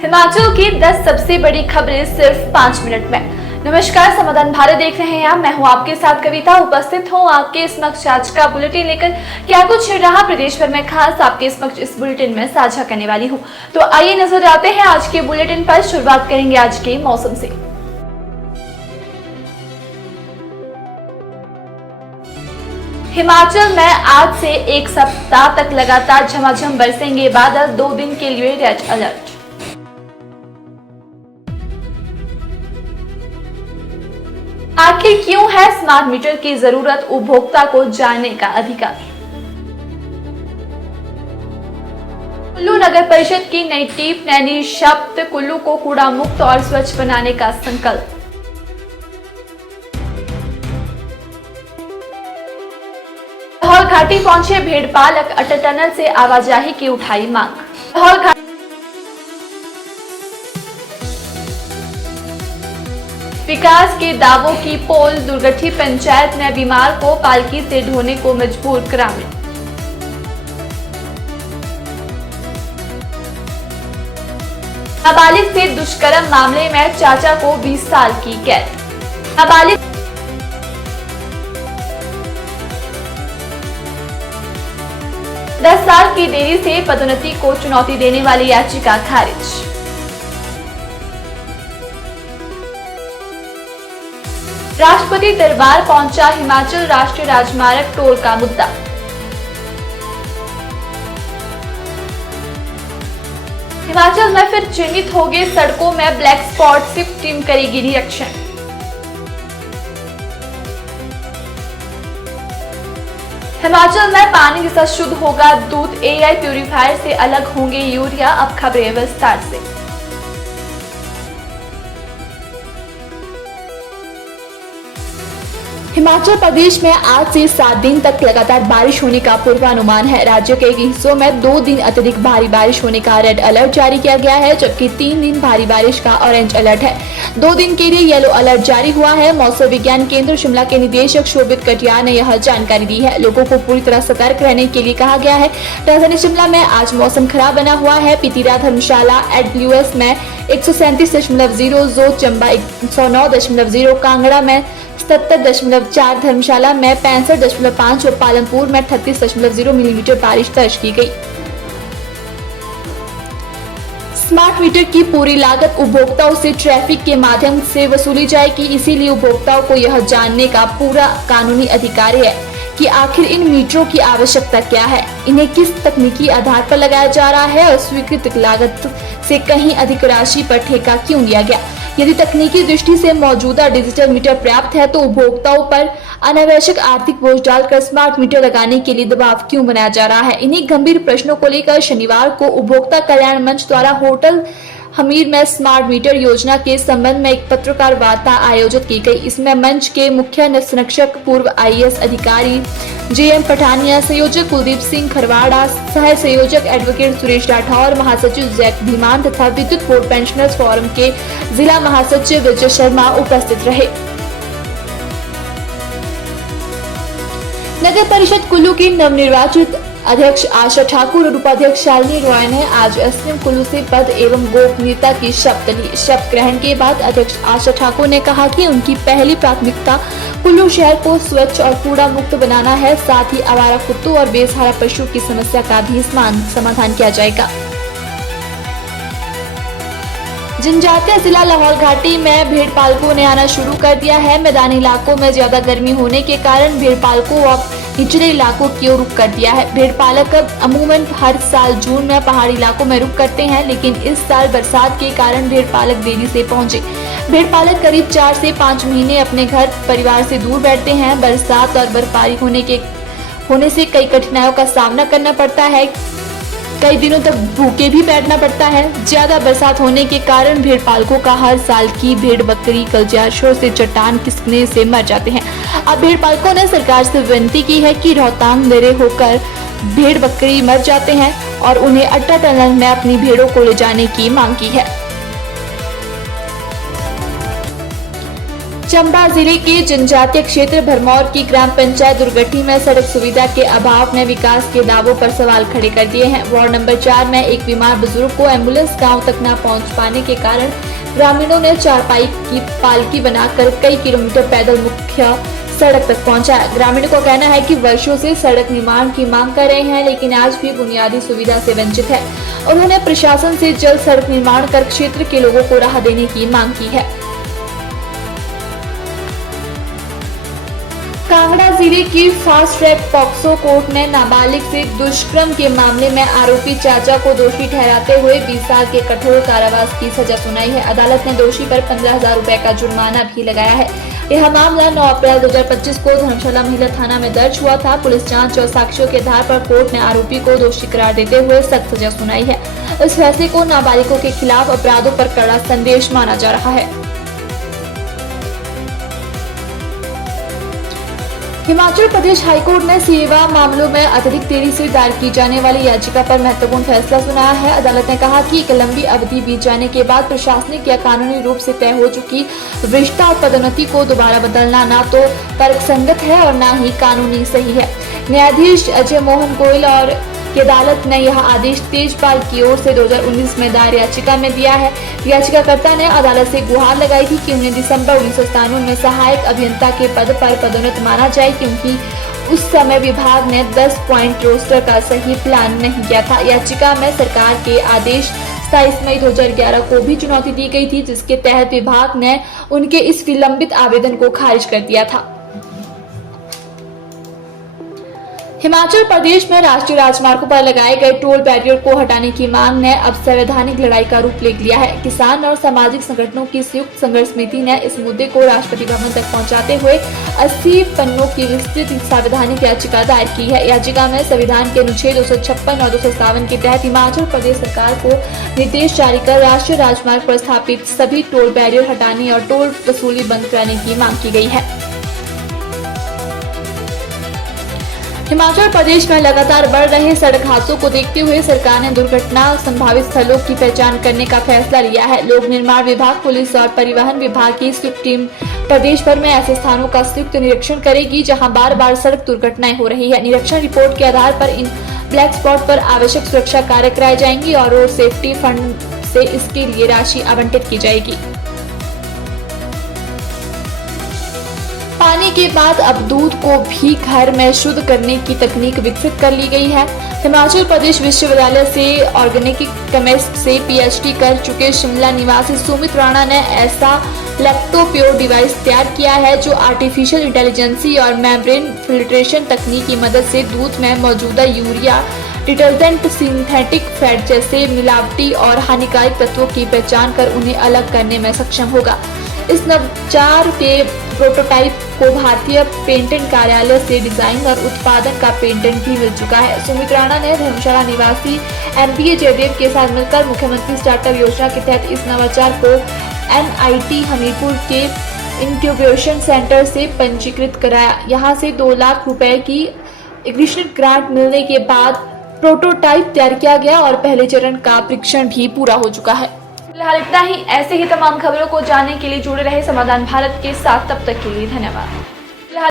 हिमाचल की 10 सबसे बड़ी खबरें सिर्फ 5 मिनट में। नमस्कार, समाधान भारत देख रहे हैं आप। मैं हूं आपके साथ कविता, उपस्थित हूं आपके समक्ष आज का बुलेटिन लेकर। क्या कुछ रहा प्रदेश भर में खास, आपके समक्ष इस बुलेटिन में साझा करने वाली हूं। तो आइए नजर डालते हैं आज के बुलेटिन पर। शुरुआत करेंगे आज के मौसम से। हिमाचल में आज से एक सप्ताह तक लगातार झमाझम बरसेंगे बादल, 2 दिन के लिए रेड अलर्ट। आखिर क्यों है स्मार्ट मीटर की जरूरत, उपभोक्ता को जानने का अधिकार। कुल्लू नगर परिषद की नई टीप, नैनी शब्द, कुल्लू को कूड़ा मुक्त और स्वच्छ बनाने का संकल्प। लाहौल घाटी पहुंचे भेड़पालक, अटल टनल से आवाजाही की उठाई मांग। लाहौल घाटी विकास के दावों की पोल, दुर्गठी पंचायत में बीमार को पालकी से ढोने को मजबूर ग्रामीण। नाबालिग से दुष्कर्म मामले में चाचा को 20 साल की कैद। नाबालिग 10 साल की देरी से पदोन्नति को चुनौती देने वाली याचिका खारिज। राष्ट्रपति दरबार पहुंचा हिमाचल राष्ट्रीय राजमार्ग टोल का मुद्दा। हिमाचल में फिर चिन्हित हो गए सड़कों में ब्लैक स्पॉट, सिर्फ टीम करेगी निरीक्षण। हिमाचल में पानी जैसा शुद्ध होगा दूध, एआई प्यूरिफायर से अलग होंगे यूरिया। अब खबरें विस्तार से। हिमाचल प्रदेश में आज से 7 दिन तक लगातार बारिश होने का पूर्वानुमान है। राज्य के कई हिस्सों में 2 दिन अत्यधिक भारी बारिश होने का रेड अलर्ट जारी किया गया है, जबकि 3 दिन भारी बारिश का ऑरेंज अलर्ट है। 2 दिन के लिए येलो अलर्ट जारी हुआ है। मौसम विज्ञान केंद्र शिमला के निदेशक शोभित कटियार ने यह जानकारी दी है। लोगों को पूरी तरह सतर्क रहने के लिए कहा गया है। राजधानी शिमला में आज मौसम खराब बना हुआ है। पितीरा, धर्मशाला, एडब्ल्यूएस में 137.0, जोत, चंबा 109.0, कांगड़ा में 77.4, धर्मशाला में 65.5 और पालमपुर में 38.0 मिलीमीटर बारिश दर्ज की गई। स्मार्ट मीटर की पूरी लागत उपभोक्ताओं से ट्रैफिक के माध्यम से वसूली जाएगी, इसीलिए उपभोक्ताओं को यह जानने का पूरा कानूनी अधिकार है कि आखिर इन मीटरों की आवश्यकता क्या है, इन्हें किस तकनीकी आधार पर लगाया जा रहा है और स्वीकृत लागत से कहीं अधिक राशि पर ठेका क्यों लिया गया। यदि तकनीकी दृष्टि से मौजूदा डिजिटल मीटर पर्याप्त है तो उपभोक्ताओं पर अनावश्यक आर्थिक बोझ डालकर स्मार्ट मीटर लगाने के लिए दबाव क्यों बनाया जा रहा है। इन्हीं गंभीर प्रश्नों को लेकर शनिवार को उपभोक्ता कल्याण मंच द्वारा होटल हमीर में स्मार्ट मीटर योजना के संबंध में एक पत्रकार वार्ता आयोजित की गई। इसमें मंच के मुख्य संरक्षक, पूर्व आईएएस अधिकारी जेएम पठानिया, संयोजक कुलदीप सिंह खरवाड़ा, सह संयोजक एडवोकेट सुरेश राठौर, महासचिव जैक धीमान तथा विद्युत बोर्ड पेंशनर्स फोरम के जिला महासचिव विजय शर्मा उपस्थित रहे। नगर परिषद कुल्लू की नवनिर्वाचित अध्यक्ष आशा ठाकुर और उपाध्यक्ष शालिनी रॉय ने आज एसडीएम कुल्लू से पद एवं गोपनीयता की शपथ ली। शपथ ग्रहण के बाद अध्यक्ष आशा ठाकुर ने कहा कि उनकी पहली प्राथमिकता कुल्लू शहर को स्वच्छ और कूड़ा मुक्त बनाना है। साथ ही आवारा कुत्तों और बेसहारा पशु की समस्या का भी समाधान किया जाएगा। जनजातीय जिला लाहौल घाटी में भेड़पालकों ने आना शुरू कर दिया है। मैदानी इलाकों में ज्यादा गर्मी होने के कारण भेड़पालकों अब निचले इलाकों की ओर रुख कर दिया है। भेड़पालक अमूमन हर साल जून में पहाड़ी इलाकों में रुख करते हैं, लेकिन इस साल बरसात के कारण भेड़पालक देरी से पहुंचे। भेड़पालक करीब 4 से 5 महीने अपने घर परिवार से दूर बैठते हैं। बरसात और बर्फबारी होने से कई कठिनाइयों का सामना करना पड़ता है। कई दिनों तक भूखे भी बैठना पड़ता है। ज्यादा बरसात होने के कारण भेड़पालकों का हर साल की भेड़ बकरी कलजाशों से चट्टान खिसकने से मर जाते हैं। अब भेड़पालकों ने सरकार से विनती की है कि रोहतांग दर्रे होकर भेड़ बकरी मर जाते हैं और उन्हें अटल टनल में अपनी भेड़ों को ले जाने की मांग की है। चंबा जिले के जनजातीय क्षेत्र भरमौर की ग्राम पंचायत दुर्गठी में सड़क सुविधा के अभाव ने विकास के दावों पर सवाल खड़े कर दिए हैं। वार्ड नंबर 4 में एक बीमार बुजुर्ग को एम्बुलेंस गांव तक न पहुंच पाने के कारण ग्रामीणों ने चारपाई की पालकी बनाकर कई किलोमीटर पैदल मुख्य सड़क तक पहुंचाया। ग्रामीणों का कहना है कि वर्षों से सड़क निर्माण की मांग कर रहे हैं, लेकिन आज भी बुनियादी सुविधा से वंचित है। उन्होंने प्रशासन से जल्द सड़क निर्माण कर क्षेत्र के लोगों को राह देने की मांग की है। कांगड़ा जिले की फास्ट ट्रैक पॉक्सो कोर्ट ने नाबालिग से दुष्कर्म के मामले में आरोपी चाचा को दोषी ठहराते हुए 20 साल के कठोर कारावास की सजा सुनाई है। अदालत ने दोषी पर 15,000 रुपए का जुर्माना भी लगाया है। यह मामला 9 अप्रैल 2025 को धर्मशाला महिला थाना में दर्ज हुआ था। पुलिस जांच और साक्ष्यों के आधार पर कोर्ट ने आरोपी को दोषी करार देते हुए सख्त सजा सुनाई है। इस फैसले को नाबालिगों के खिलाफ अपराधों पर कड़ा संदेश माना जा रहा है। हिमाचल प्रदेश हाईकोर्ट ने सेवा मामलों में अत्यधिक देरी से दायर की जाने वाली याचिका पर महत्वपूर्ण फैसला सुनाया है। अदालत ने कहा कि एक लंबी अवधि बीत जाने के बाद प्रशासनिक या कानूनी रूप से तय हो चुकी रिश्ता और पदोन्नति को दोबारा बदलना न तो तर्कसंगत है और न ही कानूनी सही है। न्यायाधीश अजय मोहन गोयल और की अदालत ने यह आदेश तेजपाल की ओर से 2019 में दायर याचिका में दिया है। याचिकाकर्ता ने अदालत से गुहार लगाई थी कि उन्हें दिसंबर 1997 में सहायक अभियंता के पद पर पदोन्नत माना जाए, क्योंकि उस समय विभाग ने 10 पॉइंट रोस्टर का सही प्लान नहीं किया था। याचिका में सरकार के आदेश 27 मई 2011 को भी चुनौती दी गई थी, जिसके तहत विभाग ने उनके इस विलंबित आवेदन को खारिज कर दिया था। हिमाचल प्रदेश में राष्ट्रीय राजमार्गों पर लगाए गए टोल बैरियर को हटाने की मांग ने अब संवैधानिक लड़ाई का रूप ले लिया है। किसान और सामाजिक संगठनों की संयुक्त संघर्ष समिति ने इस मुद्दे को राष्ट्रपति भवन तक पहुंचाते हुए 80 पन्नों की विस्तृत संवैधानिक याचिका दायर की है। याचिका में संविधान के अनुच्छेद 256 और 257 के तहत हिमाचल प्रदेश सरकार को निर्देश जारी कर राष्ट्रीय राजमार्ग पर स्थापित सभी टोल बैरियर हटाने और टोल वसूली बंद कराने की मांग की गई है। हिमाचल प्रदेश में लगातार बढ़ रहे सड़क हादसों को देखते हुए सरकार ने दुर्घटना संभावित स्थलों की पहचान करने का फैसला लिया है। लोक निर्माण विभाग, पुलिस और परिवहन विभाग की संयुक्त टीम प्रदेश भर में ऐसे स्थानों का संयुक्त निरीक्षण करेगी जहां बार-बार सड़क दुर्घटनाएं हो रही है। निरीक्षण रिपोर्ट के आधार पर इन ब्लैक स्पॉट पर आवश्यक सुरक्षा कार्य कराए जाएंगे और रोड सेफ्टी फंड से इसके लिए राशि आवंटित की जाएगी। पानी के बाद अब दूध को भी घर में शुद्ध करने की तकनीक विकसित कर ली गई है। हिमाचल प्रदेश विश्वविद्यालय से ऑर्गेनिक केमिस्ट से पीएचडी कर चुके शिमला निवासी सुमित राणा ने ऐसा लैक्टोप्योर डिवाइस तैयार किया है जो आर्टिफिशियल इंटेलिजेंस और मेम्ब्रेन फिल्ट्रेशन तकनीक की मदद से दूध में मौजूदा यूरिया, डिटर्जेंट, सिंथेटिक फैट जैसे मिलावटी और हानिकारक तत्वों की पहचान कर उन्हें अलग करने में सक्षम होगा। इस नवाचार के प्रोटोटाइप को भारतीय पेटेंट कार्यालय से डिजाइन और उत्पादन का पेटेंट भी मिल चुका है। सुमित राणा ने धर्मशाला निवासी MBA जयदेव के साथ मिलकर मुख्यमंत्री स्टार्टअप योजना के तहत इस नवाचार को NIT हमीरपुर के इंक्यूबेशन सेंटर से पंजीकृत कराया। यहां से 2 लाख रुपए की इग्निशन ग्रांट मिलने के बाद प्रोटोटाइप तैयार किया गया और पहले चरण का परीक्षण भी पूरा हो चुका है। फिलहाल इतना ही। ऐसे ही तमाम खबरों को जानने के लिए जुड़े रहे समाधान भारत के साथ। तब तक के लिए धन्यवाद।